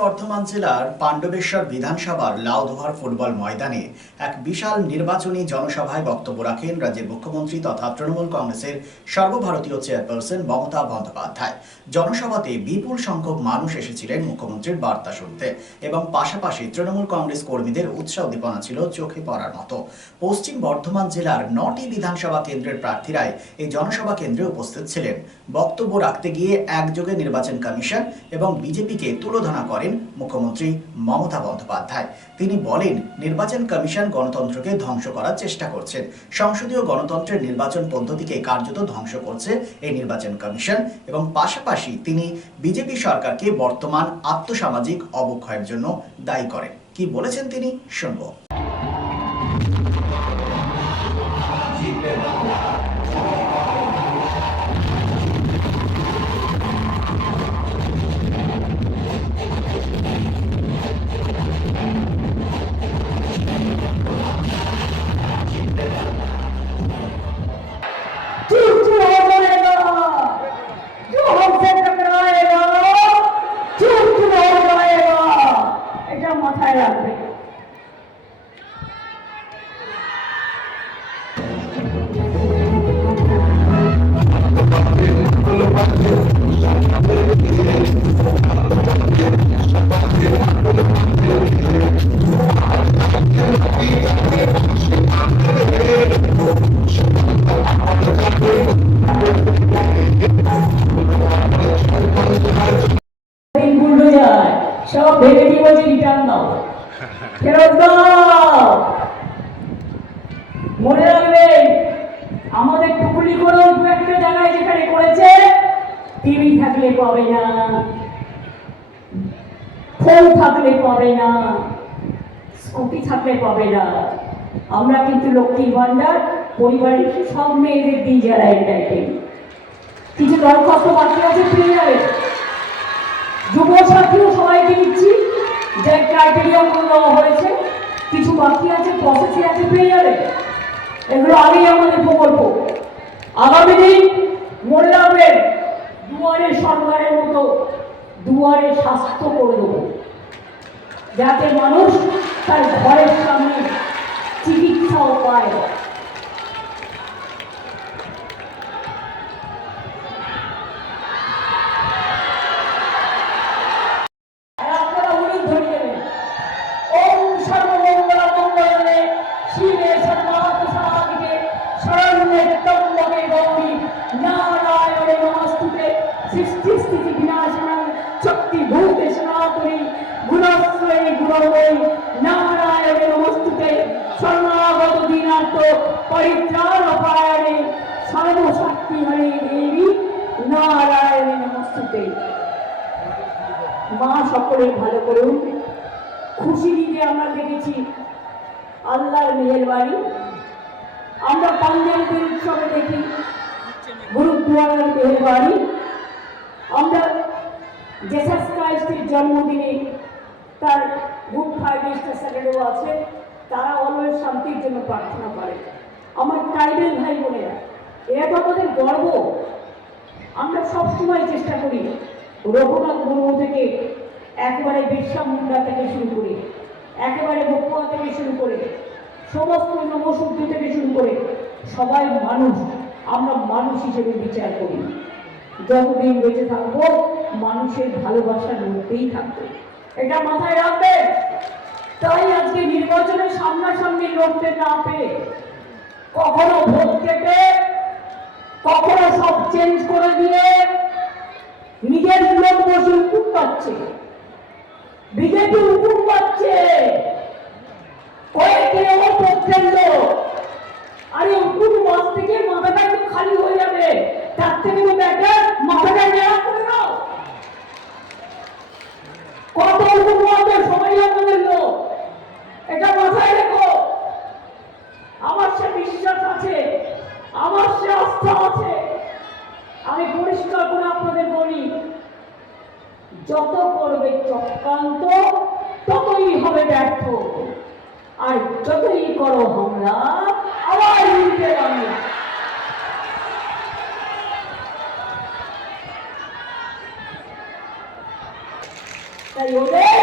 বর্ধমান জেলার পাণ্ডবেশ্বর বিধানসভার লাউদোহার ফুটবল ময়দানে এক বিশাল নির্বাচনী জনসভায় বক্তব্য রাখেন রাজ্যের মুখ্যমন্ত্রী তথা তৃণমূল কংগ্রেসের সর্বভারতীয় চেয়ারপারসন মমতা বন্দ্যোপাধ্যায়। জনসভাতে বিপুল সংখ্যক মানুষ এসেছিলেন মুখ্যমন্ত্রীর বার্তা শুনতে এবং পাশাপাশি তৃণমূল কংগ্রেস কর্মীদের উৎসাহ উদ্দীপনা ছিল চোখে পড়ার মতো। পশ্চিম বর্ধমান জেলার 9টি বিধানসভা কেন্দ্রের প্রার্থীরাই এই জনসভা কেন্দ্রে উপস্থিত ছিলেন। বক্তব্য রাখতে গিয়ে একযোগে নির্বাচন কমিশন এবং বিজেপিকে তুলোধনা করেন মুখ্যমন্ত্রী মমতা বন্দ্যোপাধ্যায়। তিনি বলেন, নির্বাচন কমিশন গণতন্ত্রকে ধ্বংস করার চেষ্টা করছেন। সংসদীয় গণতন্ত্রের নির্বাচন পদ্ধতিকে কার্যত ধ্বংস করছে এই নির্বাচন কমিশন এবং পাশাপাশি তিনি বিজেপি সরকারকে বর্তমান আর্থসামাজিক অবক্ষয়ের জন্য দায়ী করেন। কি বলেছেন তিনি শুনবো। সব ভেবে দিব যে রিটার্ন দাও, ফেরত দাও। মনে রাখবেন, আমাদের টুকুলি করে দু একটা জায়গায় যেখানে করেছে, টিভি থাকলে পাবে না, ফোন থাকলে পাবে না, স্কুটি থাকলে পাবে না। আমরা কিন্তু লক্ষ্মীর ভান্ডার পরিবারের সব মেয়েদের দিই যারা এটাই কিছু দরখাস্ত বাকি আছে পেয়ে যাবে। যুব সাথীও সবাইকে দিচ্ছি, যে ক্রাইটেরিয়া দেওয়া হয়েছে, কিছু বাকি আছে, প্রসেসে আছে, পেয়ে যাবে। এগুলো আগেই আমাদের প্রকল্প। আগামী দিন মনে রাখবেন, দুয়ারে সরকারের মতো দুয়ারে স্বাস্থ্য করে দেবো, যাতে মানুষ তার ঘরের সামনে চিকিৎসাও পায়। মা সকলে ভালো করুন। খুশি দিতে আমরা দেখেছি আল্লাহর মেহেরবানি। আমরা পাঞ্জাবের উৎসবে দেখি গুরুদ্বারার মেহেরবানি। আমরা জেসাস ক্রাইস্টের জন্মদিনে তার গুড ফ্রাইডে স্যাটারডেও আছে, তারা অলওয়েজ শান্তির জন্য প্রার্থনা করে। আমার ট্রাইবেল ভাই বোনেরা, এরা তো আমাদের গর্ব। আমরা সবসময় চেষ্টা করি রঘুনাথ মুর্মু থেকে একেবারে বিরসা মুন্ডা থেকে শুরু করে, একেবারে বকুয়া থেকে শুরু করে, সমস্ত নমশূদ্র থেকে শুরু করে সবাই মানুষ। আমরা মানুষ হিসেবে বিচার করি। যতদিন বেঁচে থাকবো মানুষের ভালোবাসার মধ্যেই থাকবো, এটা মাথায় রাখবেন। তাই আজকে নির্বাচনের সামনাসামনি লড়তে না পেরে, কখনো ভোট কেটে, কখনো সব চেঞ্জ করে দিয়ে নিজের লোক বসে উকুন পাচ্ছে, বিজেপি উকুন পাচ্ছে, কয়েকদিন আমার পক্ষের লোক। আরে উকুন মাস থেকে মাথাটা একটু খালি হয়ে যাবে, তার থেকে ব্যাটার মাথাটা নেওয়া করে নাও। কত উকুন মারবে সবাই আমাদের লোক, এটা মাথায় রেখো। আমার সে বিশ্বাস আছে, আমার সে আস্থা আছে। আমি পরিষ্কার করে আপনাদের বলি, যত করবে চক্রান্ত ততই হবে ব্যর্থ, আর যতই করো হামলা আবার উল্টে বাংলা। তাই ওদের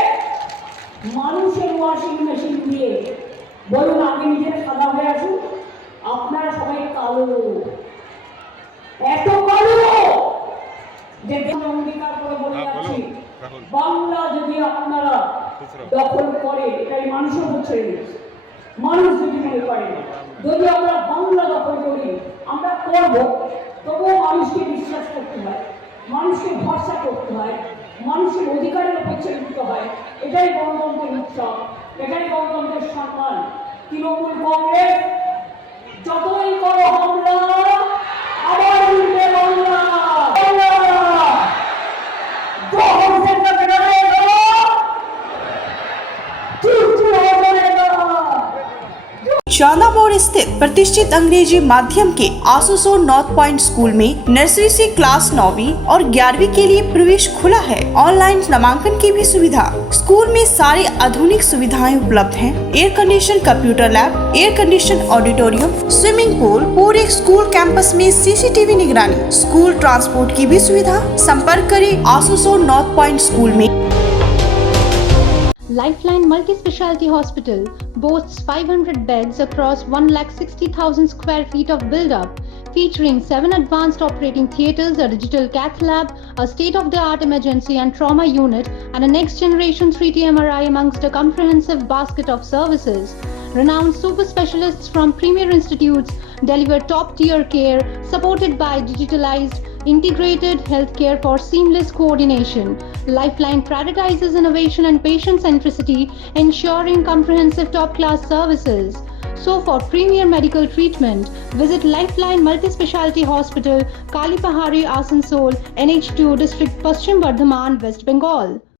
দখল করে, এটাই মানুষের উপর ছেড়ে দিয়েছে। মানুষ যদি মনে করে যদি আমরা বাংলা দখল করি, আমরা করব, তবুও মানুষকে বিশ্বাস করতে হয়, মানুষকে ভরসা করতে হয়, মানুষের অধিকারের উপর ছেড়ে দিতে হয়। এটাই গণতন্ত্রের উৎসব, এটাই গণতন্ত্রের সম্মান। তৃণমূল কংগ্রেস যতই করো হামলা, আবার উঠবে বাংলা। जो हमसे टकराएगा चूर-चूर हो जाएगा। चांदामोड़ स्थित प्रतिष्ठित अंग्रेजी माध्यम के आसुसोर नॉर्थ पॉइंट स्कूल में नर्सरी से क्लास 9वीं और 11वीं के लिए प्रवेश खुला है। ऑनलाइन नामांकन की भी सुविधा। स्कूल में सारी आधुनिक सुविधाएं उपलब्ध हैं। Air condition computer lab, air condition auditorium, swimming pool, पूरे स्कूल कैंपस में सीसीटीवी निगरानी, स्कूल ट्रांसपोर्ट की भी सुविधा। संपर्क करें आसुसोर नॉर्थ पॉइंट स्कूल में। Lifeline Multi-Speciality Hospital boasts 500 beds across 1,60,000 square feet of build-up, featuring 7 advanced operating theatres, a digital cath lab, a state-of-the-art emergency and trauma unit, and a next-generation 3D MRI amongst a comprehensive basket of services. Renowned super specialists from premier institutes deliver top-tier care, supported by digitalized, integrated healthcare for seamless coordination. Lifeline prioritizes innovation and patient centricity, ensuring comprehensive top-class services. So for premier medical treatment, visit Lifeline Multi-Speciality Hospital, Kalipahari, Asansol, NH2 District, Paschim Bardhaman, West Bengal.